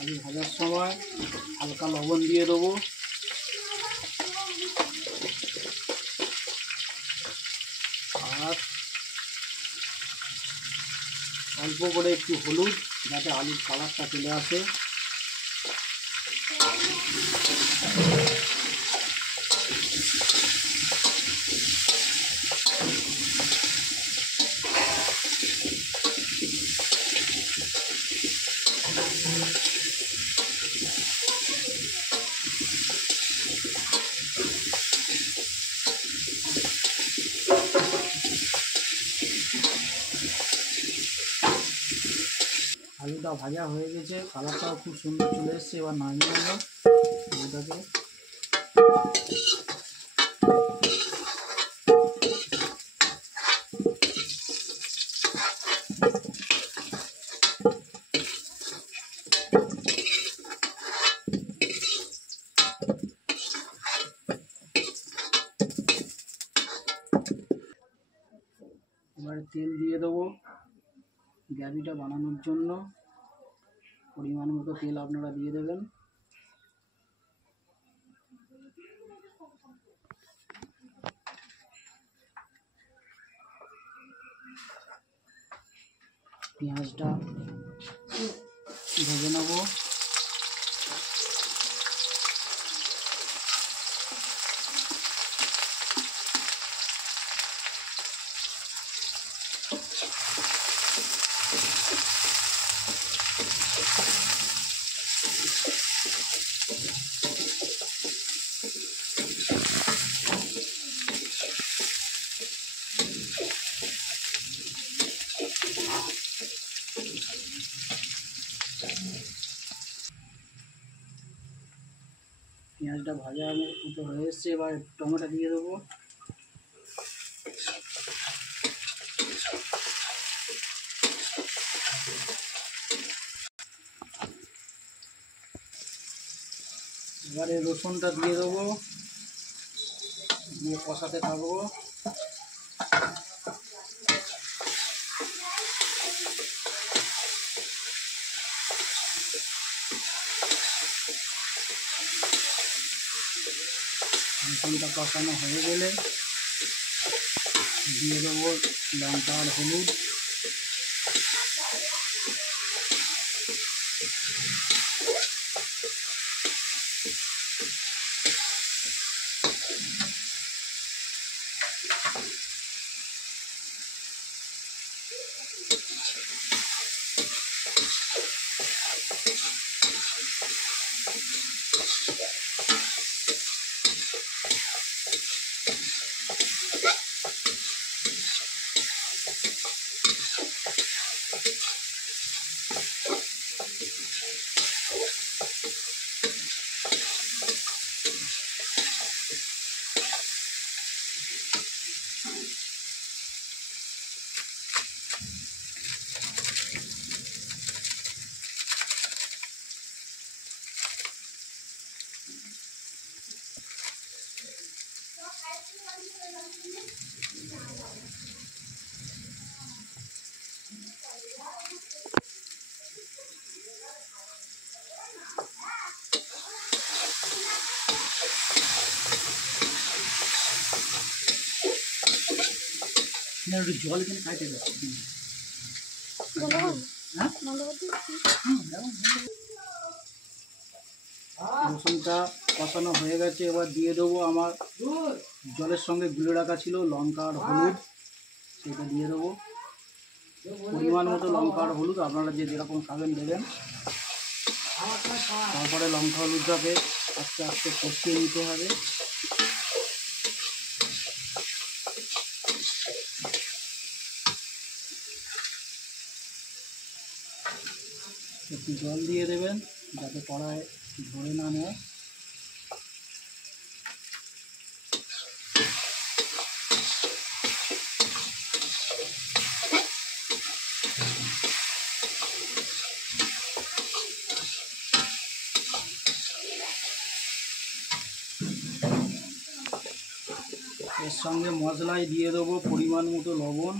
আলু ভাজার সময় হালকা লবণ দিয়ে দেবো, আর অল্প করে একটু হলুদ, যাতে আলুর কালারটা চলে আসে। আলুটা ভাজা হয়ে গেছে, কালারটাও খুব সুন্দর চলে এসছে। এবার নামিয়ে নেব আলুটাকে। এবারে তেল দিয়ে দেবো গ্রেভিটা বানানোর জন্য। পরিমাণ মতো তেল আপনারা দিয়ে দেবেন। পেঁয়াজটা ভেজে নেব। পেঁয়াজটা ভাজা মতো হয়ে এসছে, এবার টমেটো দিয়ে দেবো। এবারে রসুনটা দিয়ে দেবো, দিয়ে কষাতে থাকবো। রসুনটা কষানো হয়ে গেলে দিয়ে দেবো লঙ্কা আর হলুদ। একটু জল এখানে খাইতে যাচ্ছে। রসুনটা কষানো হয়ে গেছে, এবার দিয়ে দেবো আমার জলের সঙ্গে গুলে রাখা ছিল লঙ্কা আর হলুদ, সেটা দিয়ে দেবো। পরিমাণ মতো লঙ্কা আর হলুদ আপনারা যে যেরকম খাবেন দেবেন। তারপরে লঙ্কা হলুদটাকে আস্তে আস্তে কষিয়ে নিতে হবে। একটু জল দিয়ে দেবেন যাতে কড়ায় ধরে না নেয়। এর সঙ্গে মশলায় দিয়ে দেবো পরিমাণ মতো লবণ,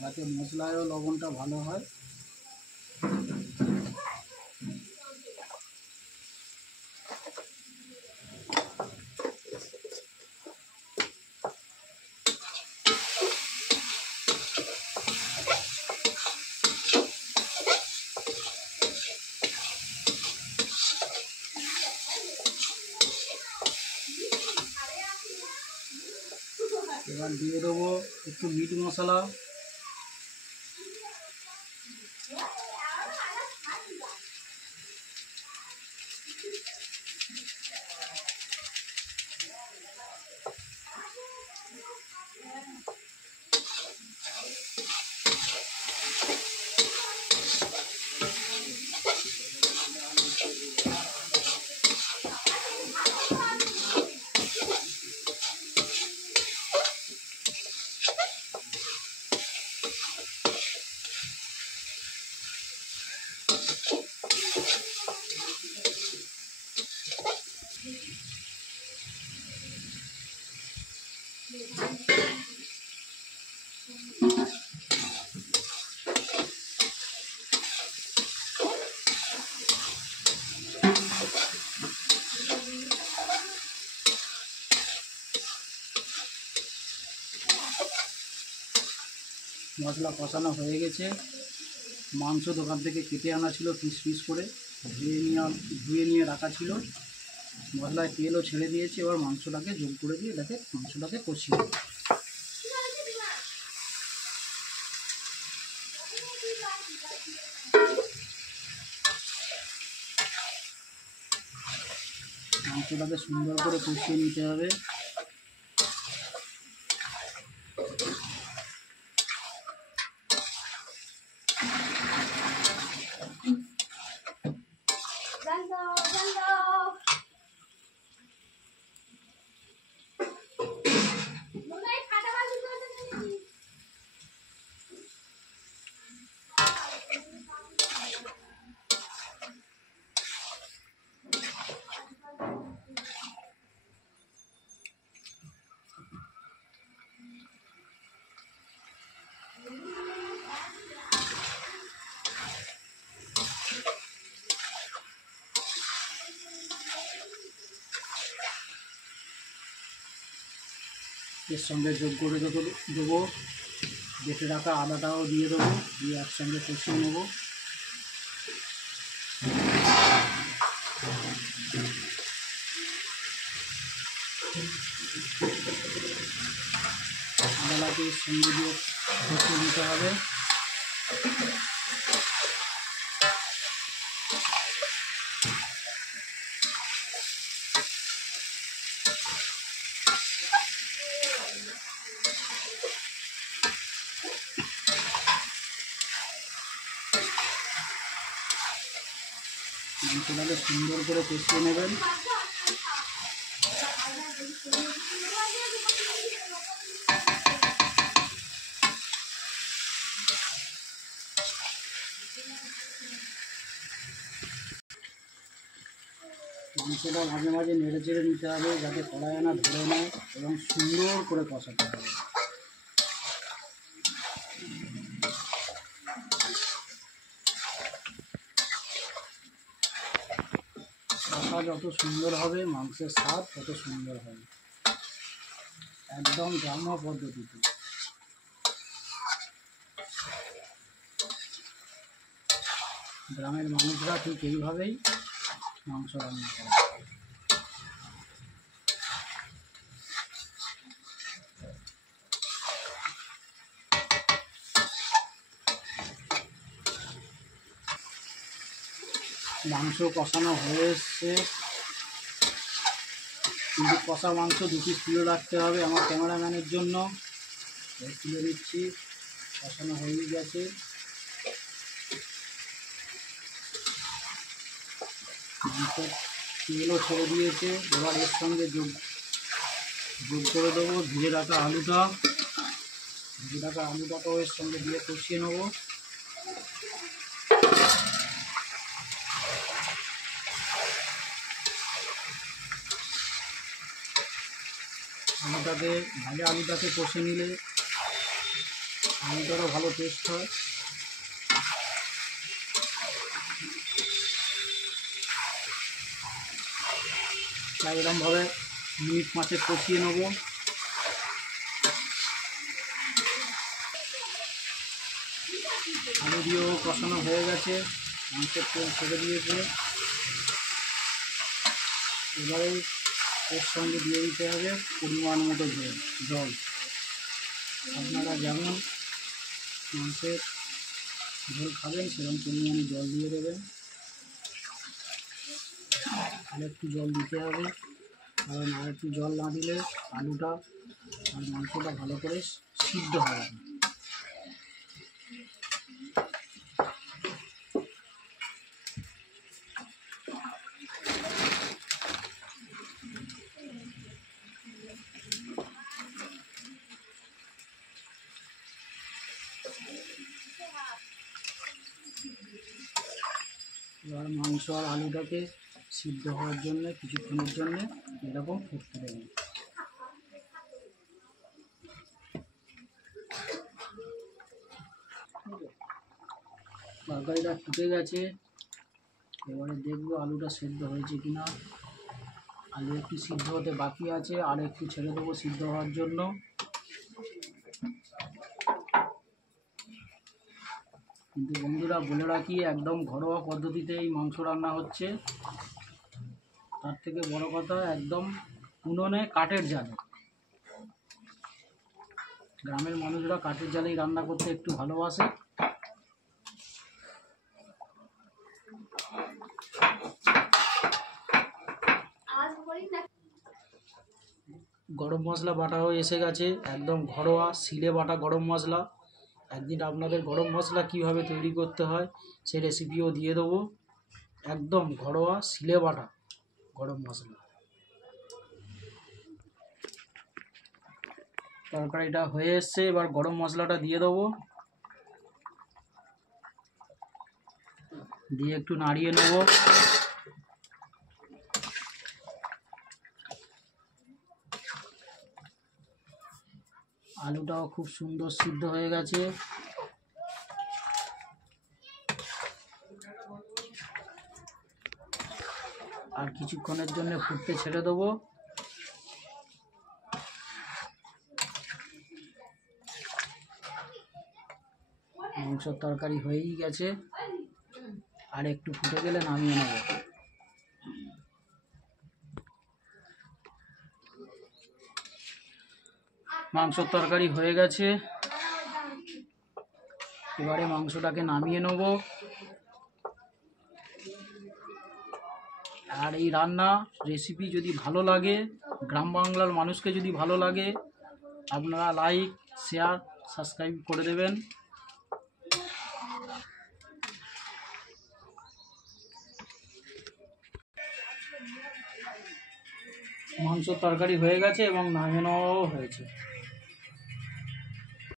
যাতে মশলায়ও লবণটা ভালো হয়। এবার দিয়ে দেবো একটু মিট মশলা, মশলা কষানো হয়ে গেছে। মাংস দোকান থেকে কেটে আনা ছিল পিস পিস করে, ধুয়ে নিয়ে রাখা ছিল। মশলায় তেলও ছেড়ে দিয়েছে। এবার মাংসটাকে যোগ করে দিয়ে এটাকে মাংসটাকে কষিয়ে দেবো। মাংসটাকে সুন্দর করে কষিয়ে নিতে হবে। এর সঙ্গে যোগ করে দেবো বেটে রাখা আদাটাও দিয়ে দেবো, দিয়ে একসঙ্গে কষিয়ে নেব। আদাটাকে সঙ্গে দিয়ে কষিয়ে নিতে হবে। মাংসটাকে সুন্দর করে কষিয়ে নেবেন। মাংসটা মাঝে মাঝে নেড়ে চেড়ে নিতে হবে যাতে কড়াইয়ে না ধরে নেয়, এবং সুন্দর করে কষাতে হবে। কষা যত সুন্দর হবে মাংসের স্বাদ তত সুন্দর হবে, একদম গ্রাম্য পদ্ধতিতে। গ্রামের মানুষরা ঠিক এইভাবেই মাংস রান্না করে। মাংস কষানো হয়ে এসছে, কিন্তু কষা মাংস 2 পিস তুলে রাখতে হবে আমার ক্যামেরাম্যানের জন্য। তুলে নিচ্ছি, কষানো হয়ে গেছে। মাংস তেলও ছেড়ে দিয়েছে। এবার এর সঙ্গে যোগ করে দেবো ভেজে রাখা আলুটা। ভেজে রাখা আলুটাকেও এর সঙ্গে দিয়ে কষিয়ে নেবো। ভাজা আলুটাকে কষে নিলে আলুটারও ভালো টেস্ট হয়। তাই এরকমভাবে মিনিট 5 কষিয়ে নেব। আলু দিয়েও কষানো হয়ে গেছে, মাংসের তেল ছেড়ে দিয়েছে। এবারে এর সঙ্গে দিয়ে দিতে হবে পরিমাণ মতো জল। আপনারা যেমন মাংসের ঝোল খাবেন সেরকম পরিমাণে জল দিয়ে দেবেন। আর একটু জল দিতে হবে, কারণ আর একটু জল না দিলে আলুটা আর মাংসটা ভালো করে সিদ্ধ হবে না। এবার মাংস আর আলুটাকে সিদ্ধ হওয়ার জন্য কিছুক্ষণের জন্য এরকম ফুটতে দেবেন। তরকারিটা ফুটে গেছে, এবারে দেখবো আলুটা সেদ্ধ হয়েছে কিনা। আলু একটু সিদ্ধ হতে বাকি আছে, আর একটু ছেড়ে দেবো সিদ্ধ হওয়ার জন্য। কিন্তু বন্ধুরা বলে রাখি, একদম ঘরোয়া পদ্ধতিতে এই মাংস রান্না হচ্ছে। তার থেকে বড় কথা, একদম উনুনে কাঠের জালে। গ্রামের মানুষরা কাঠের জালেই রান্না করতে একটু ভালোবাসে। গরম মশলা বাটাও এসে গেছে, একদম ঘরোয়া শিলে বাটা গরম মশলা। একদিন আপনাদের গরম মশলা কীভাবে তৈরি করতে হয় সেই রেসিপিও দিয়ে দেবো। একদম ঘরোয়া শিলে বাটা গরম মশলা। তরকারিটা হয়ে এসছে, এবার গরম মশলাটা দিয়ে দেবো, দিয়ে একটু নাড়িয়ে নেব। আলুটাও খুব সুন্দর সিদ্ধ হয়ে গেছে। আর কিছুক্ষণের জন্য ফুটতে ছেড়ে দেবো। মাংসের তরকারি হয়েই গেছে, আর একটু ফুটে গেলে নামিয়ে নেব। মাংসের তরকারি হয়ে গেছে, এবারে মাংসটাকে নামিয়ে নেব। আর এই রান্না রেসিপি যদি ভালো লাগে, গ্রাম বাংলার মানুষকে যদি ভালো লাগে, আপনারা লাইক, শেয়ার, সাবস্ক্রাইব করে দেবেন। মাংসের তরকারি হয়ে গেছে এবং নামানোও হয়েছে।